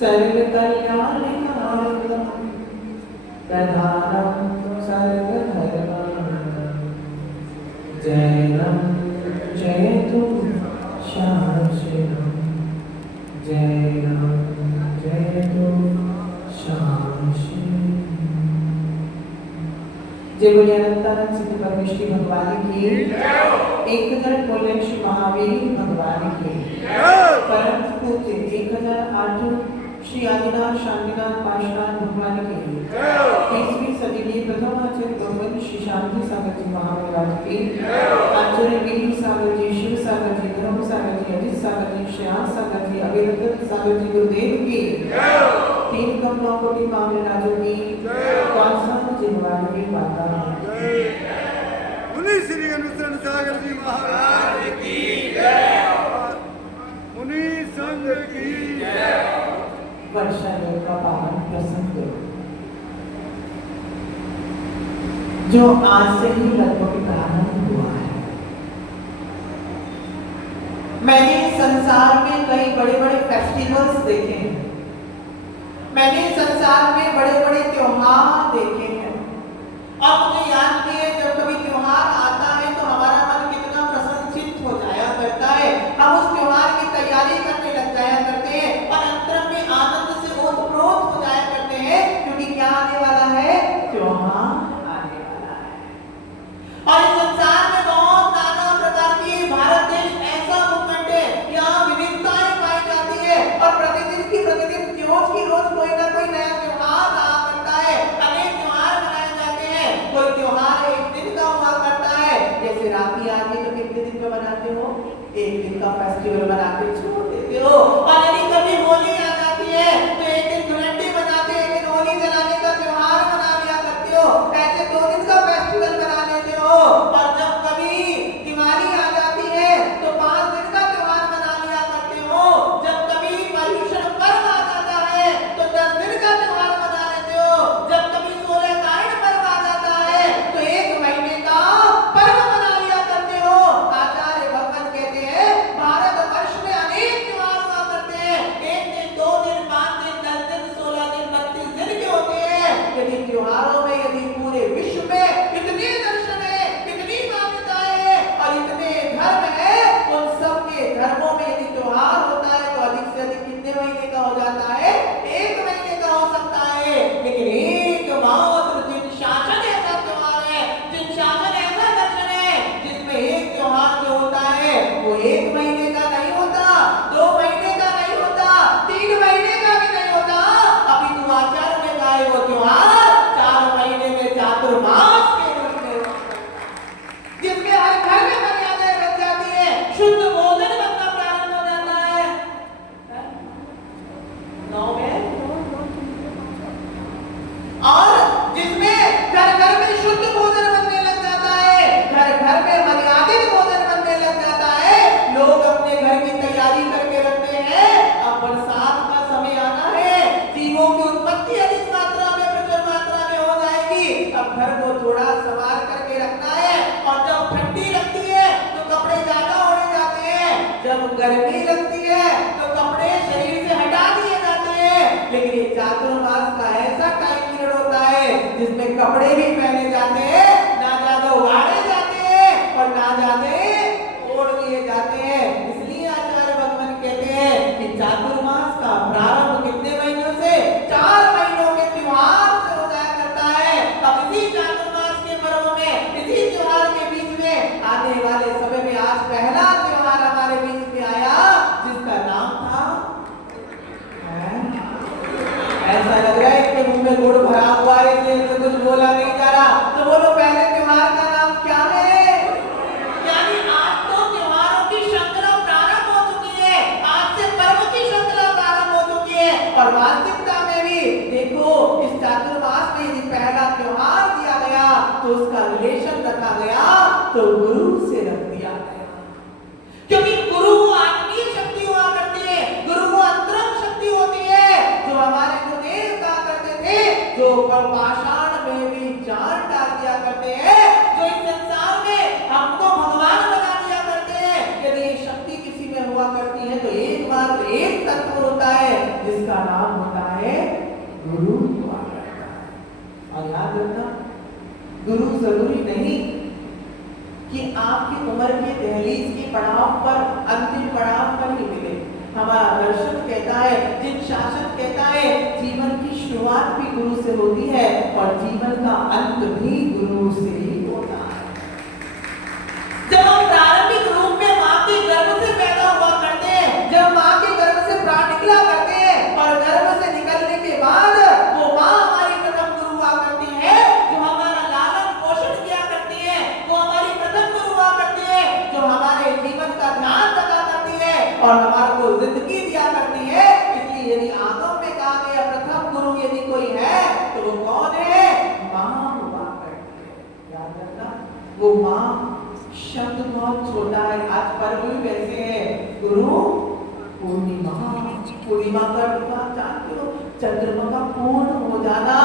सर्वकल्याणकारिणं प्रधानं सर्वधर्माणां जयं जयतु शाश्वतं जयं जयतु शाश्वतं। जय बोले अनंतानंद सिद्ध परमेश्वरी भगवान की, 1000 बोले श्री महावीर भगवान की, परम पूज्य 1008 श्री आदिनाथ शांतिनाथ पार्श्वनाथ भगवान की, 20वीं सदी में प्रथम आचार्य भगवान श्री शांति सागर जी महाराज की, आचार्य वीर सागर जी, शिव सागर जी, धर्म सागर जी, अजित सागर जी, श्याम सागर जी, अभिरतन सागर जी गुरुदेव की, 3 कमलों कोटि मामले राजों की, जिनवान की माता मुनि श्री अनुसरण सागर जी महाराज की जय, मुनि संघ की जय। वर्षा जल का पावन प्रसंग जो आज से ही लगभग प्रारंभ हुआ है। मैंने संसार में कई बड़े-बड़े फेस्टिवल्स देखे हैं, मैंने संसार में बड़े-बड़े त्योहार देखे हैं, और मुझे याद भी है जब कभी त्योहार आता है तो हमारा मन कितना प्रसन्नचित्त हो जाया करता है। हम उस त्योहार की तैयारी करने लग जाया करते हैं और अंतर में आनंद से ओतप्रोत हो जाया करते हैं, क्योंकि क्या आने वाला है? त्योहार आने वाला है। और इस संसार में बहुत नाना प्रकार की, भारत देश ऐसा मूवमेंट है, यहाँ विविधताएं पाई जाती है और प्रतिदिन की प्रतिदिन रोज की रोज कोई ना कोई नया त्योहार आया करता है, अनेक त्योहार मनाए जाते हैं। कोई त्योहार एक दिन का हुआ करता है, जैसे राखी आ गई तो कितने दिन का बनाते हो? एक दिन का फेस्टिवल बना के छोड़ देते हो। और यदि कभी होली आ जाती है तो एक दिन धुलंडी बनाते, एक दिन होली जलाने का त्योहार मना लिया करते हो, ऐसे 2 दिन का फेस्टिवल बना लेते हो। और जब कभी दिवाली आ जाती है तो 5 दिन का त्योहार मना लिया करते हो। जब कभी पर्यूषण पर्व आ जाता है तो 10 दिन का त्योहार मना लेते हो। जब कभी 16 कारण पर्व आ जाता है तो 1 महीने का पर्व मना लिया करते हो। आचार्य भगवान कहते हैं भारत वर्ष में अनेक त्योहार हुआ करते हैं, 1 दिन, 2 दिन, 5 दिन, 10 दिन, 16 दिन, 32 दिन के होते हैं। यदि त्योहारों में यदि पूरे विश्व में इतने दर्शन है, इतनी मान्यताएं है और इतने धर्म है, उन सब के धर्मों में यदि त्योहार होता है तो अधिक से अधिक कितने महीने का हो जाता है? 1 महीने का हो सकता है। लेकिन एकमात्र जिन शासन ऐसा त्योहार है, जिन शासन ऐसा दर्शन है जिसमें एक त्योहार जो होता है वो 1 महीने का नहीं होता, 2 महीने का नहीं होता, 3 महीने का भी नहीं होता, अभी तो आचार्य ने कहा है वो त्योहार 4 महीने में चातुर्मास के रूप में होता है, जिसमें हर घर में मर्यादाएं बन जाती है, शुद्ध भोजन बनना प्रारंभ हो जाता है। 9 में और जिसमें घर घर में शुद्ध भोजन बनने लग जाता है, घर घर में मर्यादित भोजन बनने लग जाता है। लोग अपने घर की तैयारी करके रखते हैं, अब बरसात का समय आना है, जीवों की उत्पत्ति अधिक मात्रा में, प्रचुर मात्रा में हो जाएगी। अब घर को थोड़ा संवार करके रखना है, और जब ठंडी लगती है तो कपड़े ज्यादा ओढ़े जाते हैं, जब गर्मी लगती है तो कपड़े शरीर से हटा दिए जाते हैं। लेकिन ये चातुर्मास का ऐसा टाइम पीरियड होता है जिसमें कपड़े भी पहने जाते हैं, ना ज्यादा उगाड़े जाते हैं और ना ज्यादा ओढ़ लिए जाते हैं। इसलिए आचार्य भगवान कहते हैं कि चातुर्मास का प्रारंभ कितने महीनों से? 4 महीनों के त्योहार से हो जाया करता है। अब इसी चातुर्मास के पर्व में, इसी त्योहार के बीच में आने वाले समय में आज पहला त्योहार हमारे बीच में आया जिसका नाम था, ऐसा लग रहा है कि मुंह में गुड़ भरा हुआ है इसलिए तो कुछ बोला नहीं जा रहा, तो बोलो पहले त्योहार का नाम क्या है? यानी आज तो त्योहारों की श्रृंखला प्रारंभ हो चुकी है, आज से पर्व की श्रृंखला प्रारंभ हो चुकी है। और वास्तविकता में भी देखो, इस चातुर्मास में यदि पहला त्योहार दिया गया तो उसका रिलेशन रखा गया तो गुरु से रख दिया गया, क्योंकि गुरु आत्मीय शक्ति हुआ करती है, गुरु अंतरंग शक्ति होती है। जो हमारे गुरुदेव कहा करते थे, जो पाषाण में भी जान डाल दिया करते हैं, जो इस संसार में हमको भगवान बना दिया करते हैं, यदि ये शक्ति किसी में हुआ करती है तो एकमात्र एक तत्व होता है जिसका नाम गुरु जरूरी नहीं कि आपकी उम्र के दहलीज के पड़ाव पर, अंतिम पड़ाव पर ही मिले। हमारा दर्शन कहता है, जिन शासन कहता है, जीवन की शुरुआत भी गुरु से होती है और जीवन का अंत भी गुरु से ही होता है। जब हम प्रारंभिक रूप में माँ के गर्भ से पैदा हुआ करते हैं, जब माँ के गर्भ से प्राण निकला करते हैं और गर्भ से निकलने के बाद वो माँ हमारी प्रथम गुरु हुआ करती है, जो हमारा लालन पोषण किया करती है, वो हमारी प्रथम गुरु हुआ करती है, जो हमारे जीवन का ध्यान रखा करती है और हमारे को जिंदगी दिया करती है। इसलिए यदि आगम में कहा गया प्रथम गुरु यदि कोई है तो वो कौन है? माँ हुआ करती है। याद रखना, वो माँ शब्द बहुत छोटा है, आज पर्व भी वैसे है। गुरु पूर्णिमा, पूर्णिमा का अर्थ जानते हो? चंद्रमा का पूर्ण हो जाना।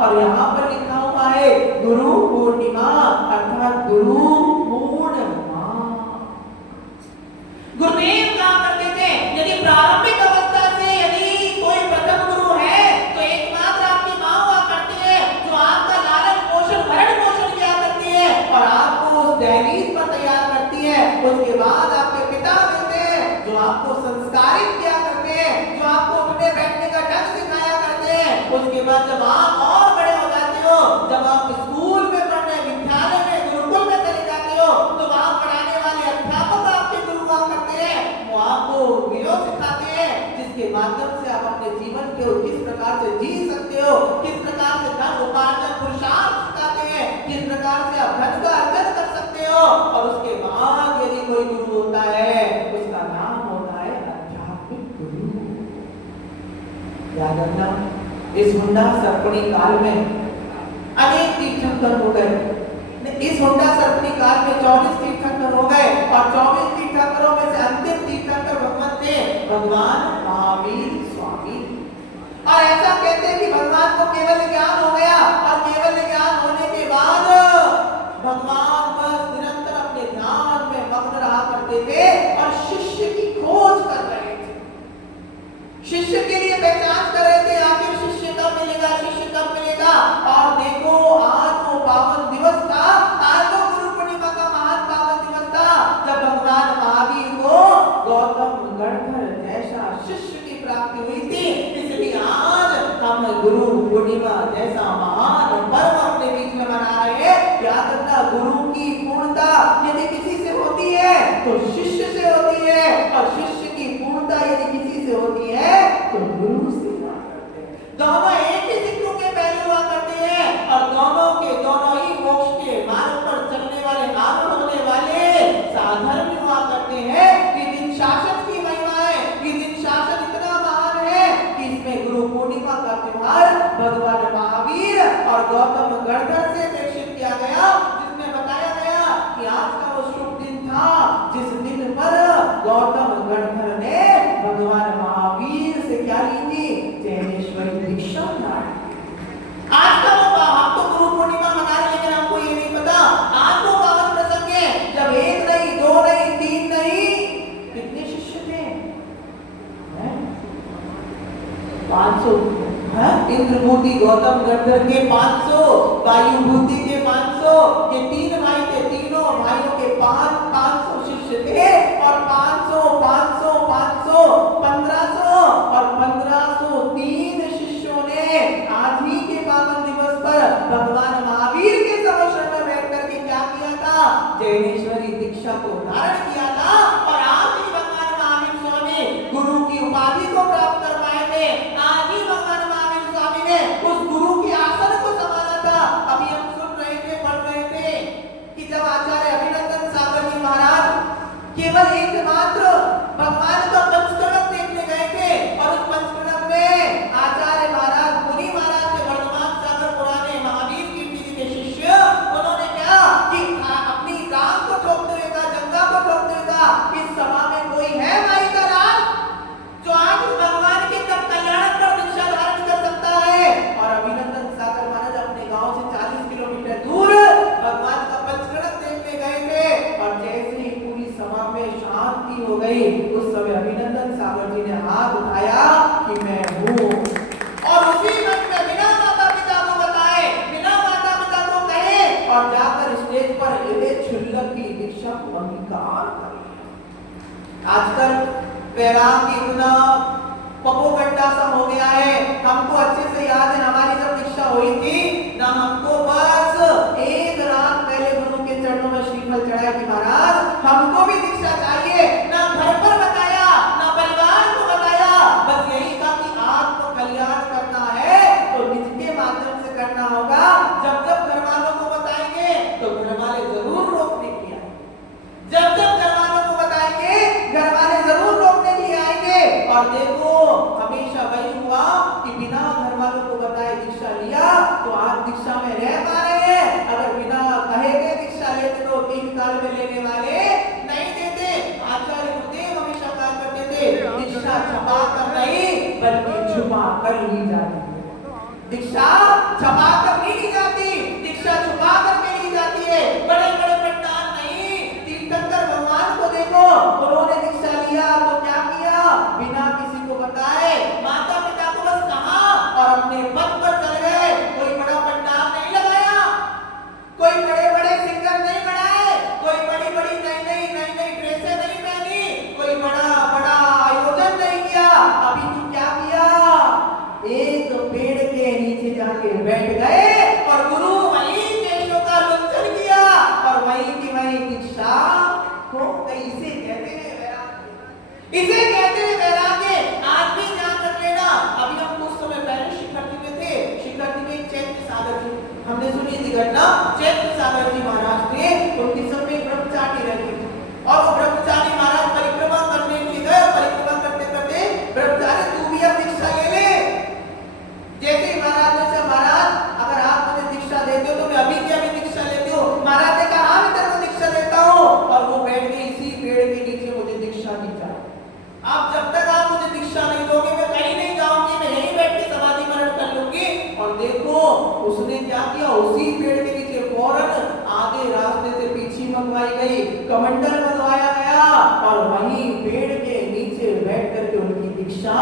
और यहाँ पर लिखा हुआ है गुरु पूर्णिमा अर्थात गुरु पूर्णिमा। गुरुदेव कहा करते थे, यदि प्रारंभिक अवस्था से यदि कोई प्रथम गुरु है तो एकमात्र आपकी माँ हुआ करती है, जो आपका लालन पोषण भरण पोषण किया करती है और आपको उस दहलीज पर तैयार करती है। उसके बाद आपके पिता मिलते हैं, जो आपको संस्कारित किया करते हैं, जो आपको उठने बैठने का ढंग सिखाया करते हैं। उसके बाद जब आप और बड़े हो जाते हो, जब आप स्कूल में पढ़ने, विद्यालय में, गुरुकुल में चले जाते हो, तो वहां पढ़ाने वाले अध्यापक आपके गुरु हुआ करते हैं। वो आपको वियोग सिखाते हैं, जिसके माध्यम से आप अपने जीवन को किस प्रकार से जी सकते हो, किस प्रकार से धन उपार्जन पुरुषार्थ सिखाते हैं, किस प्रकार से आप धन का अर्जन कर सकते हो। और उसके बाद यदि कोई गुरु होता है, उसका नाम होता है आध्यात्मिक गुरु। याद रखना, इस हुंडा सर्पणी काल में अनेक तीर्थंकर हो गए। इस हुंडा सर्पणी काल में 24 तीर्थंकर हो गए और 24 तीर्थंकरों में से अंतिम तीर्थंकर भगवान थे भगवान महावीर स्वामी। और ऐसा कहते हैं कि भगवान को केवल ज्ञान हो गया और केवल ज्ञान होने के बाद भगवान बस निरंतर अपने ध्यान में मग्न रहा करते थे और शिष्य की खोज कर रहे थे, शिष्य के लिए पहचान कर रहे थे, आखिर शिष्य कब मिलेगा, शिष्य कब मिलेगा। और देखो आज वो पावन दिवस था, आज वो गुरु पूर्णिमा का महान पावन दिवस था, जब भगवान महावीर को गौतम गणधर जैसा शिष्य की प्राप्ति हुई थी। इसलिए आज हम गुरु पूर्णिमा जैसा महान पर्व अपने बीच में मना रहे हैं। याद रखना, गुरु की पूर्णता यदि किसी से होती है तो शिष्य से होती है, और शिष्य की पूर्णता यदि किसी से होती है तो गुरु से हुआ करते हैं। दोनों एक ही सिक्कों के पहलू हुआ करते हैं और दोनों के दोनों ही मोक्ष के मार्ग पर चलने वाले, आगे होने वाले साधन भी हुआ करते हैं। कि दिन शासन की महिमा है, कि दिन शासन इतना महान है कि इसमें गुरु पूर्णिमा का त्योहार भगवान महावीर और गौतम गणधर से प्रेषित किया गया, जिसमें बताया गया कि आज का वो शुभ दिन था जिस दिन पर गौतम गणधर ने भगवान महावीर से क्या ली थी? जैनेश्वरी दीक्षा। आज का वो, हम तो गुरु पूर्णिमा मना रहे हैं, लेकिन हमको ये नहीं पता आज वो पावन प्रसंग है जब एक नहीं, दो नहीं, तीन नहीं, कितने शिष्य थे? 500। इंद्रभूति गौतम गणधर के 500, वायुभूति के 500, ये तीन भाई थे, तीनों भाइयों के 500 शिष्य थे। और 500, 500, 500, 1500 और 1503 शिष्यों ने आज ही के पावन दिवस पर भगवान महावीर के समक्षण में बैठ करके क्या किया था? जैनेश्वरी दीक्षा को धारण किया था। और आज ही भगवान महावीर स्वामी गुरु की उपाधि को प्राप्त कर पाए थे। आज ही भगवान महावीर स्वामी ने उस गुरु के आसन को संभाला था। अभी हम सुन रहे थे, पढ़ रहे थे कि जब आचार्य अभिनंदन सागर जी महाराज केवल एकमात्र भगवान का पंचकड़क देखने गए थे और उस पंचकड़क में आचार्य महाराज, मुनि महाराज के वर्तमान सागर पुराने महावीर कीर्ति जी के शिष्य, उन्होंने क्या कि अपनी टांग को ठोकते हुए कहा, जंगा को ठोकते हुए कहा, इस सभा में कोई है माई का लाल जो आज भगवान के तब कल्याण वैराग्य इतना पपोगड्ढा सा हो गया है। हमको अच्छे से याद है हमारी जब दीक्षा हुई थी ना, हमको बस एक रात पहले गुरु के चरणों में श्रीफल चढ़ाया कि महाराज हमको भी दीक्षा चाहिए। ना घर पर बताया ना परिवार को बताया, बस यही कहा कि आत्म कल्याण करना है तो निज के माध्यम से करना होगा। जब जब घर वालों को बताएंगे तो घर वाले जरूर रोकने के लिए आएंगे, जब जब घर वालों को बताएंगे घर वाले जरूर रोकने के लिए आएंगे। और देखो हमेशा वही हुआ कि बिना घर वालों को बताए दीक्षा लिया तो आज दीक्षा में रह पा रहे हैं। अगर बिना कहे गए दीक्षा लेते तो 3 साल में लेने वाले नहीं देते। आचार्य गुरुदेव हमेशा कहा करते थे दीक्षा छपा कर नहीं बल्कि छुपा कर ली जाती है। दीक्षा छपा कर नहीं ली जाती, दीक्षा छुपा कर के ली जाती है। बड़े बड़े पंडित नहीं, तीर्थंकर भगवान को देखो, उन्होंने दीक्षा लिया तो क्या किया, बिना किसी को बताए माता पिता को बस कहा और अपने पद पर चले गए। कोई बड़ा पंडाल नहीं लगाया, कोई बड़े बड़े सिंगर नहीं बनाए, कोई बड़ी बड़ी नई ड्रेसें नहीं पहनी, कोई बड़ा बड़ा आयोजन नहीं किया। अभी तो क्या किया, एक पेड़ के नीचे जाके बैठ गए और गुरु वहीं केशों का लुंठन किया और वहीं की वहीं दीक्षा हो गई। इसे कहते हैं वैराग्य, इसे कहते हैं वैराग्य। आज भी ध्यान रख लेना, अभी हम कुछ समय पहले शिखरजी में थे, शिखरजी में चैत्र सागर जी, हमने सुनी थी घटना। चैत्र सागर जी महाराज थे, उनकी सब में ब्रह्मचारी रहते थे और वो ब्रह्मचारी महाराज परिक्रमा करने के लिए गए। परिक्रमा करते करते ब्रह्मचारी तू भी अब दीक्षा ले ले। जैसे ही महाराज ने कहा महाराज अगर आप मुझे दीक्षा देते हो तो मैं अभी की अभी दीक्षा लेती हूँ। महाराज ने कहा हाँ मैं तेरे को दीक्षा देता हूँ। और वो बैठ गए इसी पेड़ के नीचे, मुझे दीक्षा दी जाए। आप जब तक आप मुझे दीक्षा नहीं दोगे मैं कहीं नहीं जाऊंगी, मैं यहीं बैठ के समाधि मरण कर लूंगी। और देखो उसने क्या किया, उसी पेड़ के नीचे फौरन आगे रास्ते से पीछे मंगवाई गई, कमंडल मंगवाया गया और वहीं पेड़ के नीचे बैठ करके उनकी दीक्षा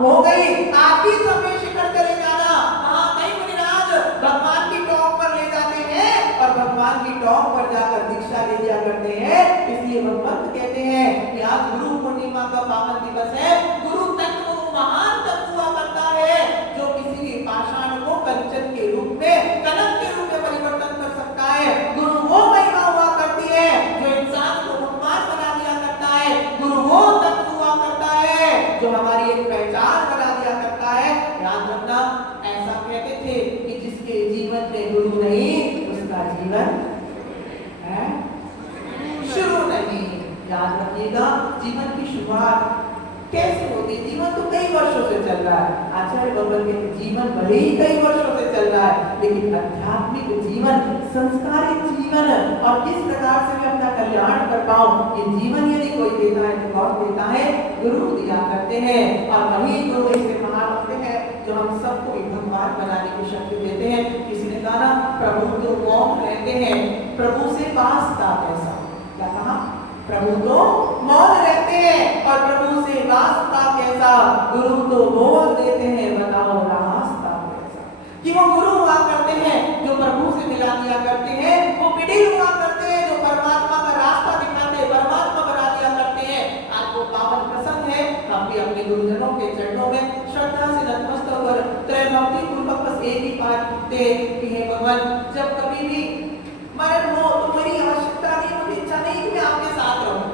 हो गई। आप भी समय शिखर चले जाना, वहां कई मुनिराज भगवान की टॉप पर ले जाते हैं और भगवान की टॉप पर जाकर दीक्षा ले लिया करते हैं। इसलिए भगवंत कहते हैं कि आज गुरु पूर्णिमा का पावन दिवस है। गुरु तत्व महान तत्व हुआ करता है जो किसी भी पाषाण को कंचन के रूप में, कलम के रूप में परिवर्तन कर सकता है। गुरु वो महिमा हुआ करती है जो इंसान को भगवान बना दिया करता है। गुरु वो तत्व हुआ करता है जो हमारी एक पहचान बना दिया करता है। याद रखना, ऐसा कहते थे कि जिसके जीवन में गुरु नहीं उसका जीवन है शुरू नहीं। याद रखिएगा, जीवन की शुरुआत कैसे होती, जीवन तो कई वर्षों से चल रहा है। आचार्य भगवत के जीवन भले ही कई वर्षों से चल रहा है, लेकिन आध्यात्मिक जीवन, संस्कारित जीवन और किस प्रकार से मैं अपना कल्याण कर पाऊं, ये जीवन यदि कोई देता है तो कौन देता है, गुरु दिया करते हैं। और वही गुरु ऐसे महान होते हैं जो हम सबको भी भगवान बनाने की शक्ति देते हैं। किसी ने कहा ना, प्रभु तो मौन रहते हैं, प्रभु से वास्ता कैसा, क्या कहा, प्रभु तो मौन रहते हैं और प्रभु से वास्ता कैसा, गुरु तो बोल देते हैं, बताओ रास्ता कैसा। कि वो गुरु हुआ करते हैं जो प्रभु से मिला दिया करते हैं, वो पिडिल हुआ करते हैं जो परमात्मा का रास्ता दिखाते हैं, परमात्मा बना दिया करते हैं। आज वो पावन प्रसंग है, हम भी अपने गुरुजनों के चरणों में श्रद्धा से नतमस्तक होकर त्रैभक्ति पूर्वक बस एक ही बात कहते कि हे भगवान, जब कभी भी मरण हो तो मेरी आवश्यकता नहीं, मुझे इच्छा नहीं कि मैं आपके साथ रहूं,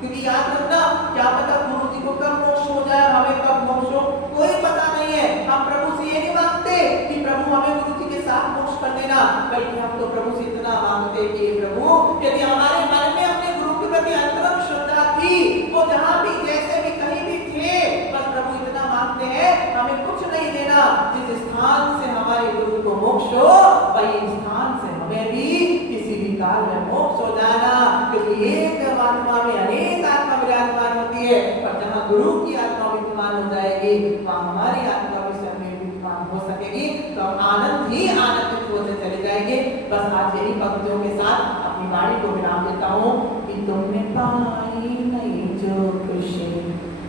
क्योंकि याद रखना क्या पता गुरु जी को कब मोक्ष हो जाए, हमें कब मोक्ष हो कोई पता नहीं है। हम प्रभु से ये नहीं मांगते कि प्रभु हमें गुरु जी के साथ मोक्ष कर देना, बल्कि हम तो प्रभु से इतना मांगते कि प्रभु यदि हमारे मन में अपने गुरु के प्रति अंतरंग श्रद्धा थी, वो जहाँ भी जैसे भी कहीं भी थे, बस प्रभु इतना मांगते हैं हमें कुछ नहीं देना, जिस स्थान से हमारे गुरु को मोक्ष हो वही स्थान से हमें भी किसी भी काल में मोक्ष हो जाना। क्योंकि एक आत्मा में अनेक आत्मा विराजमान होती है, और जहाँ गुरु की आत्मा विद्यमान हो जाएगी वहाँ हमारी आत्मा भी समय विद्यमान हो सकेगी, तो हम आनंद ही आनंदित होते चले जाएंगे। बस आज यही पंक्तियों के साथ अपनी वाणी को विराम देता हूँ कि तुमने पाई नहीं जो खुशी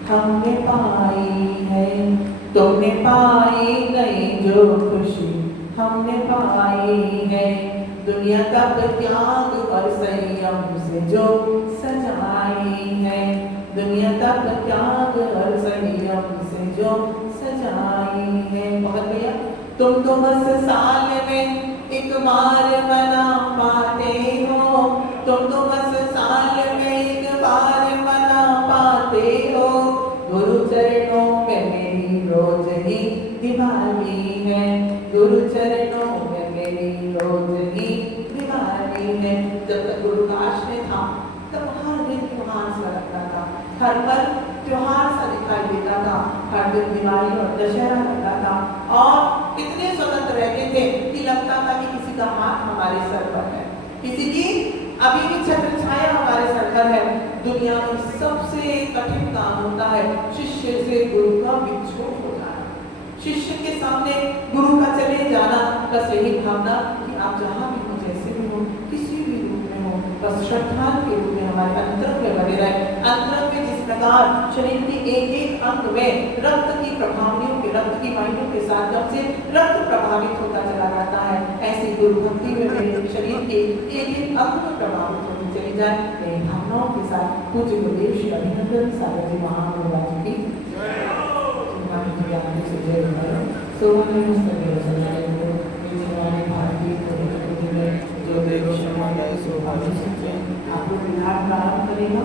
हमने पाई है, तुमने पाई नहीं जो खुशी हमने पाई है, दुनिया तब त्याग और संयम से जो सजाई है, दुनिया तब त्याग अलग हर सही से जो सजाई है। बहुत भैया तुम तो बस साल में एक बार मना पाते हो, तुम तो बस साल में एक बार मना पाते हो। गुरु चरणों में मेरी रोज ही दिवाली है, गुरु चरणों में मेरी रोज ही दिवाली है। जब तक गुरु का आश्रय था तब हर दिन त्योहार सा लगता था, हर पल त्योहार सा दिखाई देता था, हर दिन दिवाली और दशहरा लगता था और इतने स्वतंत्र रहते थे कि लगता था कि किसी का हाथ हमारे सर पर है, किसी की अभी भी छत्र छाया हमारे सर पर है। दुनिया में सबसे कठिन काम होता है शिष्य से गुरु का विच्छोड़ हो जाना, शिष्य के सामने गुरु का चले जाना। बस यही भावना कि आप जहाँ भी हो, जैसे भी हो, किसी भी रूप में हो, बस श्रद्धालु के रूप में हमारे अंतरंग में बने रहे। अंतरंग में जिस प्रकार शरीर के एक एक अंग में रक्त की प्रभावनियों के, रक्त की वाहिनियों के साथ जब से रक्त प्रभावित होता चला जाता है, ऐसी गुरु भक्ति में मेरे शरीर के एक एक अंग में प्रभावित होती चली जाए। मेरी भावनाओं के साथ पूज्य गुरुदेव श्री अभिनंदन सागर जी महामंडल की जो देव प्रारंभ करेगा।